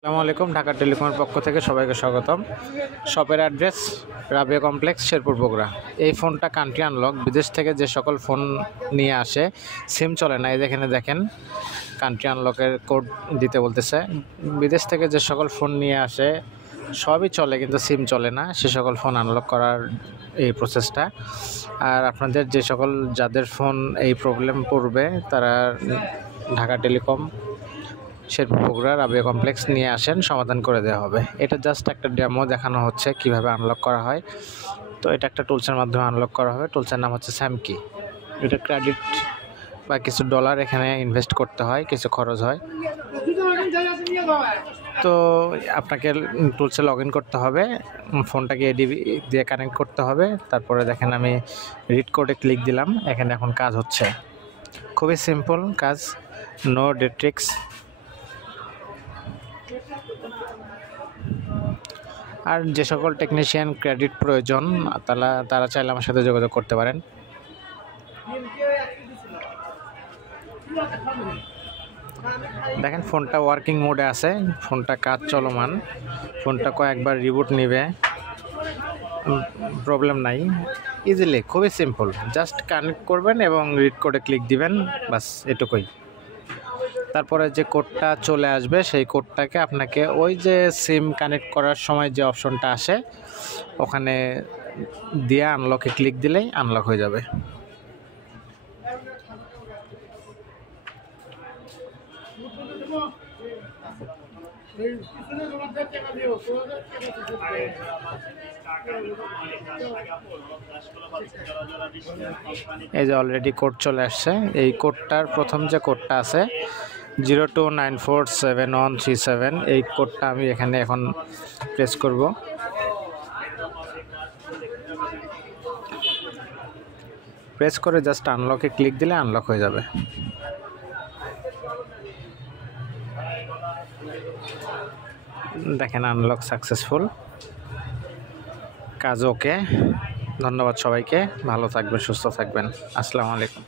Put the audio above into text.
আসসালামু আলাইকুম। ঢাকা টেলিকমের পক্ষ থেকে সবাইকে স্বাগতম। শপের অ্যাড্রেস রাবিয়া কমপ্লেক্স, শেরপুর, বগুড়া। এই ফোনটা কান্ট্রি আনলক। বিদেশ থেকে যে সকল ফোন নিয়ে আসে, সিম চলে না, এই দেখেন কান্ট্রি আনলকের কোড দিতে বলতেছে। বিদেশ থেকে যে সকল ফোন নিয়ে আসে সবই চলে, কিন্তু সিম চলে না, সে সকল ফোন আনলক করার এই প্রসেসটা। আর আপনাদের যে সকল যাদের ফোন এই প্রবলেম পড়বে তারা ঢাকা টেলিকম, শেরপুর, বগুড়া রাবিয়া কমপ্লেক্স নিয়ে আসেন, সমাধান করে দেওয়া হবে। এটা জাস্ট একটা ডেমো দেখানো হচ্ছে কিভাবে আনলক করা হয়। তো এটা একটা টুলসের মাধ্যমে আনলক করা হবে। টুলসের নাম হচ্ছে স্যামকি। এটা ক্রেডিট বা কিছু ডলার এখানে ইনভেস্ট করতে হয়, কিছু খরচ হয়। তো আপনাকে টুলসে লগ ইন করতে হবে, ফোনটাকে এডিবি দিয়ে কানেক্ট করতে হবে। তারপরে দেখেন আমি রিড কোডে ক্লিক দিলাম, এখানে এখন কাজ হচ্ছে। খুবই সিম্পল কাজ, নো ডেট্রিক্স। আর যে সকল টেকনিশিয়ান ক্রেডিট প্রয়োজন তারা চাইলে আমার সাথে যোগাযোগ করতে পারেন। দেখেন ফোনটা ওয়ার্কিং মোডে আছে, ফোনটা কাজ চলমান। ফোনটা কয়েকবার রিবুট নেবে, প্রবলেম নাই। ইজিলি, খুবই সিম্পল, জাস্ট কানেক্ট করবেন এবং রিড কোডে ক্লিক দিবেন, বাস এটুকুই। তারপরে যে কোডটা চলে আসবে সেই কোডটাকে আপনাকে ওই যে সিম কানেক্ট করার সময় যে অপশনটা আসে ওখানে দিয়ে আনলকে ক্লিক দিলেই আনলক হয়ে যাবে। এই যে অলরেডি কোড চলে আসছে। এই কোডটার প্রথম যে কোডটা আছে 02947137, এই কোডটা আমি এখানে এখন প্রেস করব। প্রেস করে জাস্ট আনলকে ক্লিক দিলে আনলক হয়ে যাবে। দেখেন আনলক সাকসেসফুল, কাজ ওকে। ধন্যবাদ সবাইকে, ভালো থাকবেন, সুস্থ থাকবেন। আসসালামু আলাইকুম।